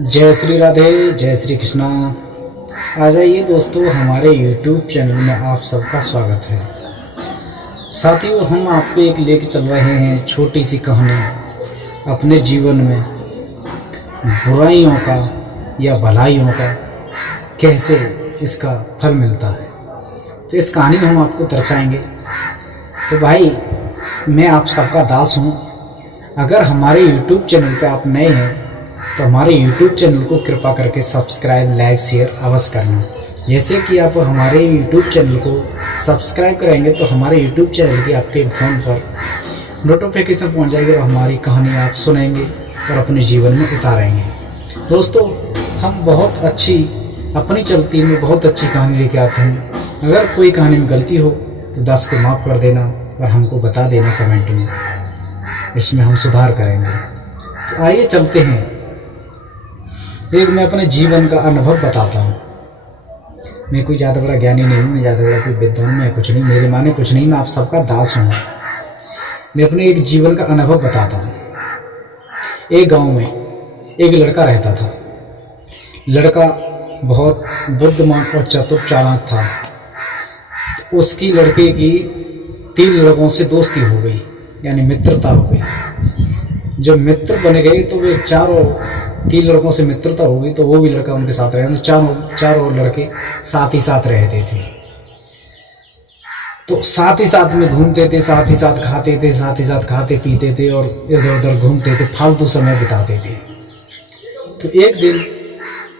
जय श्री राधे, जय श्री कृष्णा। आ जाइए दोस्तों, हमारे YouTube चैनल में आप सबका स्वागत है। साथियों, हम आपको एक लेके चल रहे हैं छोटी सी कहानी। अपने जीवन में बुराइयों का या भलाइयों का कैसे इसका फल मिलता है, तो इस कहानी में हम आपको दर्शाएंगे। तो भाई, मैं आप सबका दास हूँ। अगर हमारे YouTube चैनल पर आप नए हैं तो हमारे YouTube चैनल को कृपा करके सब्सक्राइब, लाइक, शेयर अवश्य करना। जैसे कि आप हमारे YouTube चैनल को सब्सक्राइब करेंगे तो हमारे YouTube चैनल की आपके फ़ोन पर नोटिफिकेशन पहुंच जाएगी और हमारी कहानी आप सुनेंगे और अपने जीवन में उतारेंगे। दोस्तों, हम बहुत अच्छी अपनी चलती में बहुत अच्छी कहानी लेके आते हैं। अगर कोई कहानी में गलती हो तो 10 को माफ़ कर देना और हमको बता देना कमेंट में, इसमें हम सुधार करेंगे। तो आइए चलते हैं। एक मैं अपने जीवन का अनुभव बताता हूँ। मैं कोई ज़्यादा बड़ा ज्ञानी नहीं हूँ, मैं ज़्यादा बड़ा कोई विद्वान, मैं कुछ नहीं, मेरे माने कुछ नहीं, मैं आप सबका दास हूँ। मैं अपने एक जीवन का अनुभव बताता हूँ। एक गांव में एक लड़का रहता था। लड़का बहुत बुद्धिमान और चतुर चालाक था। तो उसकी लड़के की 3 लड़कों से दोस्ती हो गई, यानी मित्रता हो गई। जब मित्र बन गए तो वे 3 लड़कों से मित्रता हो गई, तो वो भी लड़का उनके साथ रहे। चारों लड़के साथ ही साथ रहते थे। तो साथ ही साथ में घूमते थे, साथ ही साथ खाते थे, साथ ही साथ खाते पीते थे और इधर उधर घूमते थे, फालतू समय बिताते थे। तो एक दिन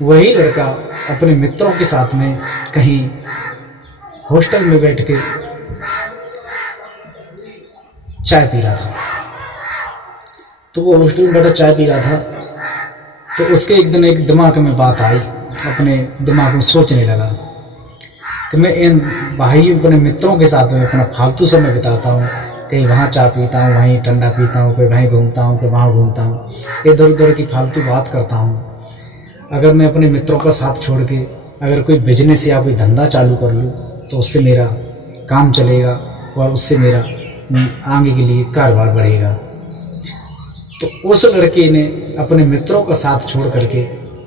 वही लड़का अपने मित्रों के साथ में कहीं हॉस्टल में बैठ के चाय पी रहा था। तो वो हॉस्टल में बैठा चाय पी रहा था, तो उसके एक दिन एक दिमाग में बात आई। अपने दिमाग में सोचने लगा कि मैं इन भाई अपने मित्रों के साथ में अपना फालतू समय बिताता हूँ। कहीं वहाँ चाय पीता हूँ, वहीं ठंडा पीता हूँ, कहीं वहीं घूमता हूँ, कहीं वहाँ घूमता हूँ, इधर उधर की फालतू बात करता हूँ। अगर मैं अपने मित्रों का साथ छोड़ के अगर कोई बिजनेस या कोई धंधा चालू कर लूँ तो उससे मेरा काम चलेगा और उससे मेरा आगे के लिए कारोबार बढ़ेगा। तो उस लड़के ने अपने मित्रों का साथ छोड़ करके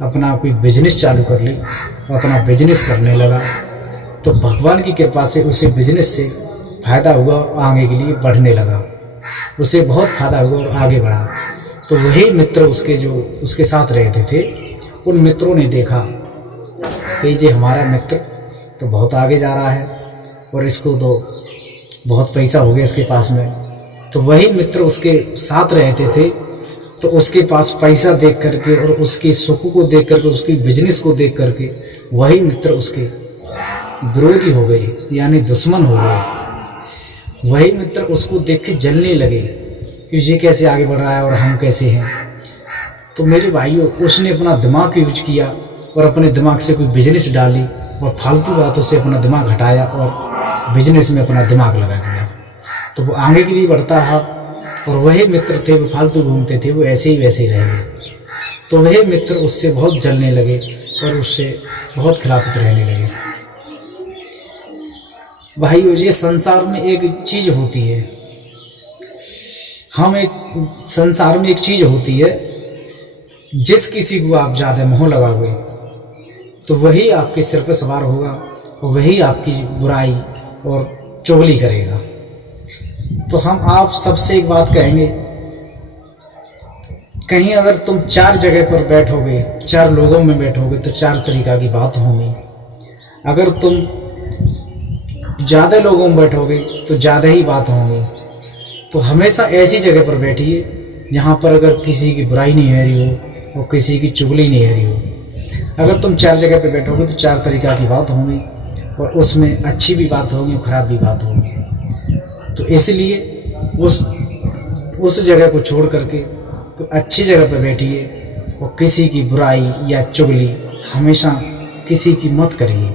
अपना कोई बिजनेस चालू कर ली और अपना बिजनेस करने लगा। तो भगवान की कृपा से उसे बिजनेस से फ़ायदा हुआ और आगे के लिए बढ़ने लगा। उसे बहुत फ़ायदा हुआ और आगे बढ़ा। तो वही मित्र जो उसके साथ रहते थे, उन मित्रों ने देखा कि ये हमारा मित्र तो बहुत आगे जा रहा है और इसको तो बहुत पैसा हो गया इसके पास में। तो वही मित्र उसके साथ रहते थे, तो उसके पास पैसा देख करके और उसके सुख को देख करके, उसकी बिजनेस को देख करके वही मित्र उसके विरोधी हो गए, यानी दुश्मन हो गए। वही मित्र उसको देख के जलने लगे कि ये कैसे आगे बढ़ रहा है और हम कैसे हैं। तो मेरे भाइयों, उसने अपना दिमाग यूज किया और अपने दिमाग से कोई बिजनेस डाली और फालतू बातों से अपना दिमाग हटाया और बिजनेस में अपना दिमाग लगा दिया। तो वो आगे के लिए बढ़ता रहा और वही मित्र थे वो फालतू घूमते थे, वो ऐसे ही वैसे ही रह गए। तो वही मित्र उससे बहुत जलने लगे और उससे बहुत खिलाफत रहने लगे। भाइयों, ये संसार में एक चीज़ होती है, संसार में एक चीज़ होती है, जिस किसी को आप ज़्यादा मोह लगाओगे तो वही आपके सिर पर सवार होगा और वही आपकी बुराई और चुगली करेगा। तो हम आप सबसे एक बात कहेंगे, कहीं अगर तुम 4 जगह पर बैठोगे, 4 लोगों में बैठोगे तो 4 तरीक़ा की बात होंगी। अगर तुम ज़्यादा लोगों में बैठोगे तो ज़्यादा ही बात होंगी। तो हमेशा ऐसी जगह पर बैठिए जहाँ पर अगर किसी की बुराई नहीं हो रही हो और किसी की चुगली नहीं हो रही हो। अगर तुम 4 जगह पर बैठोगे तो 4 तरीक़ा की बात होंगी और उसमें अच्छी भी बात होगी और ख़राब भी बात होगी। तो इसलिए उस जगह को छोड़ करके तो अच्छी जगह पर बैठिए और किसी की बुराई या चुगली हमेशा किसी की मत करिए।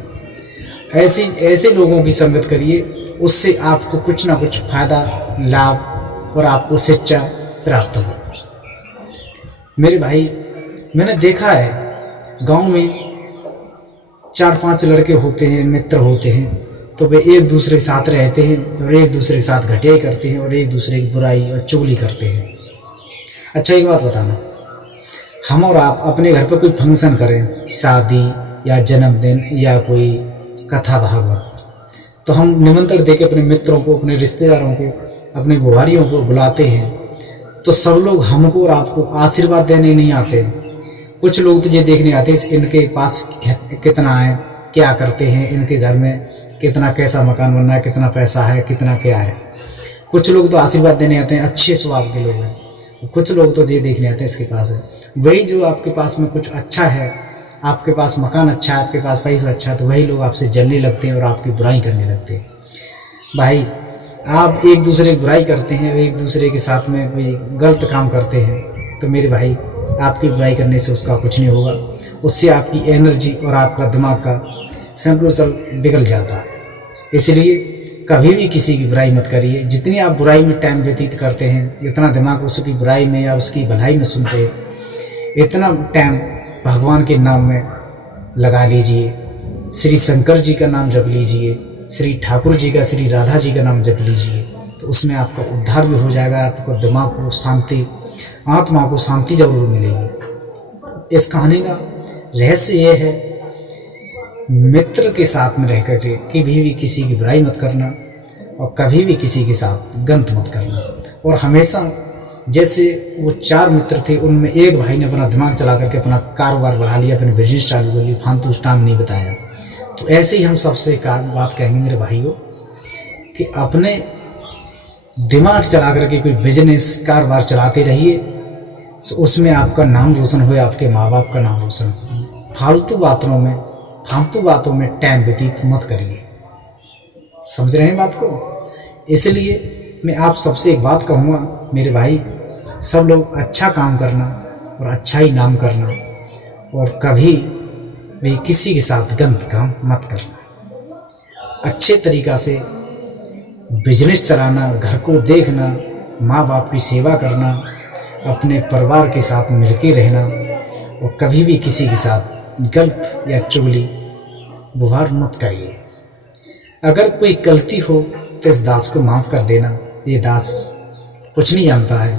ऐसे लोगों की संगत करिए, उससे आपको कुछ ना कुछ फ़ायदा, लाभ और आपको शिक्षा प्राप्त हो। मेरे भाई, मैंने देखा है गांव में 4-5 लड़के होते हैं, मित्र होते हैं, तो वे एक दूसरे के साथ रहते हैं और एक दूसरे के साथ घटियाई करते हैं और एक दूसरे की बुराई और चुगली करते हैं। अच्छा, एक बात बताना, हम और आप अपने घर पर कोई फंक्शन करें, शादी या जन्मदिन या कोई कथा भागवत, तो हम निमंत्रण देके अपने मित्रों को, अपने रिश्तेदारों को, अपने बुहारियों को बुलाते हैं। तो सब लोग हमको और आपको आशीर्वाद देने नहीं आते। कुछ लोग तो ये देखने आते हैं इनके पास कितना है, क्या करते हैं, इनके घर में कितना, कैसा मकान बनना है, कितना पैसा है, कितना क्या है। कुछ लोग तो आशीर्वाद देने आते हैं, अच्छे स्वभाव के लोग हैं। कुछ लोग तो ये देखने आते हैं इसके पास है। वही जो आपके पास में कुछ अच्छा है, आपके पास मकान अच्छा है, आपके पास पैसा अच्छा है, तो वही लोग आपसे जलने लगते हैं और आपकी बुराई करने लगते हैं। भाई, आप एक दूसरे की बुराई करते हैं, एक दूसरे के साथ में कोई गलत काम करते हैं, तो मेरे भाई आपकी बुराई करने से उसका कुछ नहीं होगा। उससे आपकी एनर्जी और आपका दिमाग का संतुलन बिगड़ जाता है। इसलिए कभी भी किसी की बुराई मत करिए। जितनी आप बुराई में टाइम व्यतीत करते हैं, इतना दिमाग उसकी बुराई में या उसकी भलाई में सुनते हैं, इतना टाइम भगवान के नाम में लगा लीजिए। श्री शंकर जी का नाम जप लीजिए, श्री ठाकुर जी का, श्री राधा जी का नाम जप लीजिए, तो उसमें आपका उद्धार भी हो जाएगा। आपको दिमाग को शांति, आत्मा को शांति जरूर मिलेगी। इस कहानी का रहस्य ये है, मित्र के साथ में रह करके कभी भी किसी की बुराई मत करना और कभी भी किसी के साथ गलत मत करना। और हमेशा जैसे वो 4 मित्र थे, उनमें एक भाई ने अपना दिमाग चला करके अपना कारोबार बढ़ा लिया, अपने बिजनेस चालू कर लिया, फालतू टाइम नहीं बताया। तो ऐसे ही हम सबसे एक बात कहेंगे मेरे भाइयों कि अपने दिमाग चला करके कोई बिजनेस कारोबार चलाते रहिए, तो उसमें आपका नाम रोशन हो, आपके माँ बाप का नाम रोशन हो। फालतू बातों में टाइम व्यतीत मत करिए। समझ रहे हैं बात को? इसलिए मैं आप सबसे एक बात कहूँगा मेरे भाई, सब लोग अच्छा काम करना और अच्छा ही नाम करना, और कभी भी किसी के साथ गलत काम मत करना। अच्छे तरीक़ा से बिजनेस चलाना, घर को देखना, माँ बाप की सेवा करना, अपने परिवार के साथ मिलके रहना, और कभी भी किसी के साथ गलत या चुगली व्यवहार मत करिए। अगर कोई गलती हो तो इस दास को माफ़ कर देना। ये दास कुछ नहीं जानता है,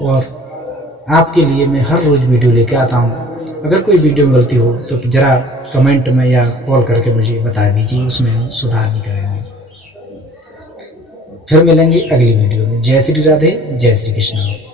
और आपके लिए मैं हर रोज़ वीडियो लेके आता हूँ। अगर कोई वीडियो में गलती हो तो ज़रा कमेंट में या कॉल करके मुझे बता दीजिए, उसमें हम सुधार भी करेंगे। फिर मिलेंगे अगली वीडियो में। जय श्री राधे, जय श्री कृष्ण।